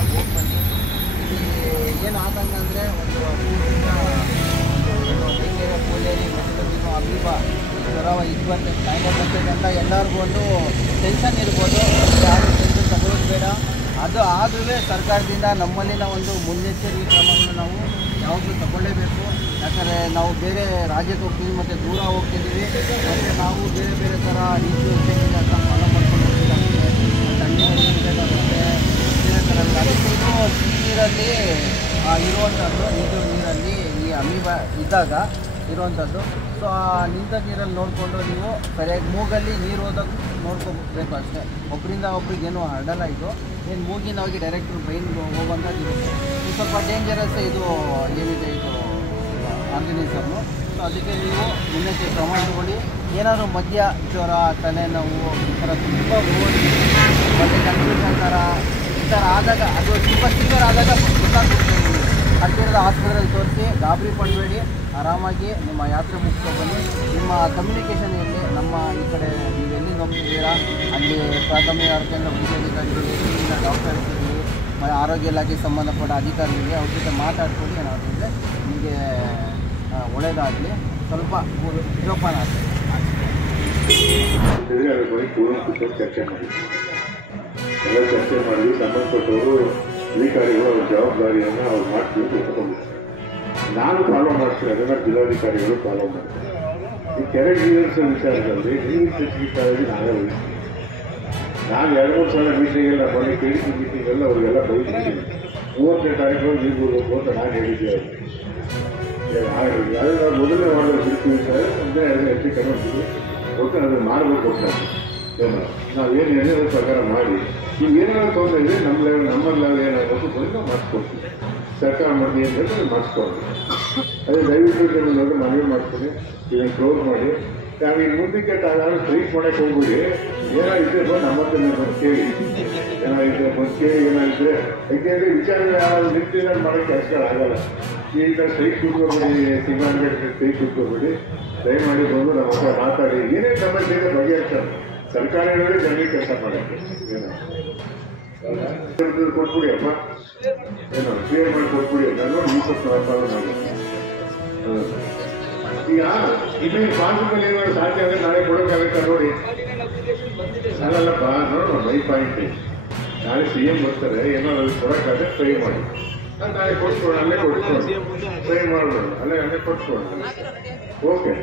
ಆರಾಮಾಗಿ ಹೋಗಿ ಬನ್ನಿ. ಇಲ್ಲಿ ಏನು ಆತಂಕ ಅಂದರೆ ಒಂದು ಬೇಸಿಗೆ ಪೋಲಿಯಲ್ಲಿ ಮೆಟಲನ್ನು ಅಮೀಬಾ ಈ ಥರ ಇದು ಬರ್ತದೆ ಕಾಯಿಲೆ ಬರ್ತದೆ ಅಂತ ಎಲ್ಲರಿಗೂ ಒಂದು ಟೆನ್ಷನ್ ಇರ್ಬೋದು. ಯಾರು ಟೆನ್ಷನ್ ತಗೊಳ್ಳೋದು ಬೇಡ. ಅದು ಆದರೂ ಸರ್ಕಾರದಿಂದ ನಮ್ಮಲ್ಲಿನ ಒಂದು ಮುನ್ನೆಚ್ಚರಿಕೆ ಕ್ರಮವನ್ನು ನಾವು ಯಾವಾಗಲೂ ತಗೊಳ್ಳೇಬೇಕು. ಯಾಕಂದರೆ ನಾವು ಬೇರೆ ರಾಜ್ಯಕ್ಕೆ ಹೋಗ್ತೀವಿ ಮತ್ತು ದೂರ ಹೋಗ್ತಿದ್ದೀವಿ, ಮತ್ತು ನಾವು ಬೇರೆ ಬೇರೆ ಥರ ರೀತಿಯ ಅಂತ ಫಾಲೋ ಮಾಡ್ಕೊಂಡು ಹೋಗ್ಬೇಕಾಗುತ್ತೆ. ತಣ್ಣೀರಲ್ಲಿ ಇರಬೇಕಾಗುತ್ತೆ, ಬೇರೆ ಥರ ಅದಕ್ಕೆ ಇದು ನೀರಲ್ಲಿ ಇರುವಂಥದ್ದು, ನೀರಲ್ಲಿ ಈ ಅಮೀಬಾ ಇದ್ದಾಗ ಇರುವಂಥದ್ದು. ಸೊ ಆ ನಿಂತ ನೀರಲ್ಲಿ ನೋಡಿಕೊಂಡು ನೀವು ಸರಿಯಾಗಿ ಮೂಗಲ್ಲಿ ನೀರು ಹೋದಾಗ ನೋಡ್ಕೋಬೇಕು ಅಷ್ಟೇ. ಒಬ್ಬರಿಂದ ಒಬ್ರಿಗೆ ಏನೂ ಹರಡಲ್ಲ. ಇದು ಏನು ಮೂಗಿನವಾಗಿ ಡೈರೆಕ್ಟ್ ಬ್ರೈನ್ಗೆ ಹೋಗುವಂಥದ್ದು ಇರುತ್ತೆ. ಇದು ಸ್ವಲ್ಪ ಡೇಂಜರಸ್ ಇದು ಏನಿದೆ ಇದು ಆರ್ಗನಿಸಮ್ಮು. ಸೊ ಅದಕ್ಕೆ ನೀವು ಮುನ್ನೆಚ್ಚರಿಕೆ ಕ್ರಮ ತಗೊಳ್ಳಿ. ಏನಾದರೂ ಮಧ್ಯ ಜ್ವರ, ತಲೆನೋವು ಈ ಥರ ತುಂಬ ಓದಿ ಮತ್ತು ಕನ್ಫ್ಯೂಷನ್ ಥರ ಈ ಥರ ಆದಾಗ, ಅದು ತುಂಬ ಸಿವಿಯರ್ ಆದಾಗ ಗೊತ್ತಾಗ್ಬಿಡ್ತದೆ. ನೀವು ಹತ್ತಿರದ ಹಾಸ್ಪಿಟಲಲ್ಲಿ ತೋರಿಸಿ, ಗಾಬರಿ ಪಡಬೇಡಿ. ಆರಾಮಾಗಿ ನಿಮ್ಮ ಯಾತ್ರೆ ಮುಗಿಸ್ಕೊಂಡು ಬನ್ನಿ. ನಿಮ್ಮ ಕಮ್ಯುನಿಕೇಷನ್ ಎಲ್ಲಿ ನಮ್ಮ ಈ ಕಡೆ ನೀವು ಎಲ್ಲಿ ಹೋಗ್ತಿದ್ದೀರಾ ಅಲ್ಲಿ ಪ್ರಾಥಮಿಕ ಆರೋಗ್ಯ ವೈದ್ಯಾಧಿಕಾರಿಗಳು, ಇಲ್ಲಿನ ಡಾಕ್ಟರ್ಸ್ ಇರಲಿ, ಆರೋಗ್ಯ ಇಲಾಖೆಗೆ ಸಂಬಂಧಪಟ್ಟ ಅಧಿಕಾರಿಗಳಿಗೆ ಅವ್ರ ಜೊತೆ ಮಾತಾಡ್ಕೊಂಡು ಏನಾದರೂ ಇದ್ದರೆ ನಿಮಗೆ ಒಳ್ಳೆಯದಾಗಲಿ. ಸ್ವಲ್ಪ ಜೋಪಾನ ಆಗ್ತದೆ. ಚರ್ಚೆ ಮಾಡಿ ಸಂಬಂಧಪಟ್ಟವರು ಅಧಿಕಾರಿಗಳು ಅವ್ರ ಜವಾಬ್ದಾರಿಯನ್ನು ಅವ್ರು ಮಾಡ್ತೀವಿ ಒಪ್ಪಿಕೊಂಡಿದ್ದಾರೆ. ನಾನು ಫಾಲೋ ಮಾಡ್ತೀನಿ, ಅದನ್ನು ಜಿಲ್ಲಾಧಿಕಾರಿಗಳು ಫಾಲೋ ಮಾಡ್ತಾರೆ. ಈ ಕೆರೆ ನೀರಿನ ವಿಚಾರದಲ್ಲಿ ನೀರಿನ ವಿಚಾರದಲ್ಲಿ ನಾವೇ ವಹಿಸ್ತೀವಿ. ನಾನು 2-3 ಸಲ ಮೀಟಿಂಗೆಲ್ಲ ಬಂದು KDC ಮೀಟಿಂಗೆಲ್ಲ ಅವರಿಗೆಲ್ಲ ಬೈದಿದ್ದೀನಿ. 30ನೇ ತಾರೀಕು ನೀರು ಬಿಡಬೇಕು ಅಂತ ನಾನು ಹೇಳಿದ್ದೆ. ಅದು ನಾವು ಮೊದಲನೇ ವಾರದಲ್ಲಿ ಬಿಡ್ತೀವಿ ಸರ್, ಮುಂದೆ ಹೆಚ್ಚು ಕನ್ನಡ್ತೀವಿ ಒಟ್ಟು ಅದನ್ನು ಮಾಡಬೇಕು ಅಂತ ಏನೋ ನಾವೇನು ಹೇಳಿರೋ ಪ್ರಕಾರ ಮಾಡಿ. ಈಗ ಏನಾದ್ರು ತೊಂದರೆ ಇದೆ ನಮ್ಮ ಲೆವೆಲ್ ಏನಾಗಬೇಕು ಬಂದು ನಾವು ಮಾಡಿಸ್ಕೊಡ್ತೀವಿ. ಸರ್ಕಾರ ಮಾಡಿ ಅಂದರೆ ಮಾಡಿಸ್ಕೊಡ್ತೀವಿ. ಅದೇ ದಯವಿಟ್ಟು ನಿಮಗೆ ಮನವಿ ಮಾಡ್ತೀನಿ, ಇದನ್ನು ಕ್ಲೋಸ್ ಮಾಡಿ. ನಾವು ಈಗ ಮುಂದಕ್ಕೆ ತಾವು ಸ್ಟ್ರೈಕ್ ಮಾಡೋಕ್ಕೆ ಹೋಗ್ಬಿಡಿ. ಏನಾಗಿದ್ದರೆ ಬಂದು ನಮ್ಮ ಹತ್ರ ಬಂದು ಕೇಳಿ, ಏನಾಗಿದ್ದರೆ ಬಂದು ಕೇಳಿ ಏನಾಗಿದ್ದರೆ. ಯಾಕೆಂದರೆ ವಿಚಾರ ಯಾರು ನಿಂತಿನ ಮಾಡೋಕ್ಕೆ ಅಷ್ಟೇ ಈಗ ಸ್ಟ್ರೈಕ್ ಕೂತ್ಕೊಬೇಡಿ, ಸಿಂಗಾಂಗೇಟ್ ಸ್ಟ್ರೈಕ್ ಕೂತ್ಕೊಬೇಡಿ. ದಯಮಾಡಿ ಬಂದು ನಮ್ಮ ಹತ್ರ ಮಾತಾಡಿ. ಏನೇ ಸಮಸ್ಯೆ ಇದೆ ಬಗೆಹರಿಸ್ತಾರೆ. ಸರ್ಕಾರ ಹೇಳಿ ಜನರಿಗೆ ಕೆಲಸ ಮಾಡೋಕ್ಕೆ ಏನೋ ಕೊಟ್ಬಿಡಿ ಅಪ್ಪ, ಏನೋ ಕ್ಲಿಯರ್ ಮಾಡಿ ಕೊಟ್ಬಿಡಿ. ನಾನು ಈ ಕೊಟ್ಟು ಈಗ ಇನ್ನೇ ಪಾಸಿಬಲ್ ಏನಾದ್ರು ಸಾಧ್ಯ ಆದರೆ ನಾಳೆ ಕೊಡೋಕ್ಕಾಗುತ್ತಾ ನೋಡಿ. ಅಲ್ಲಲ್ಲಪ್ಪ ನೋಡೋಣ, ಬೈ ಪಾಯಿಂಟ್ ನಾಳೆ CM ಬರ್ತಾರೆ, ಏನಾದ್ರು ಕೊಡೋಕ್ಕಾದ್ರೆ ಟ್ರೈ ಮಾಡಿ. ನಾಳೆ ಕೊಟ್ಕೊಡೋಣ, ಅಲ್ಲೇ ಕೊಟ್ಕೊಡೋಣ, ಟ್ರೈ ಮಾಡೋಣ, ಅಲ್ಲೇ ಕೊಟ್ಕೊಡೋಣ. ಓಕೆ.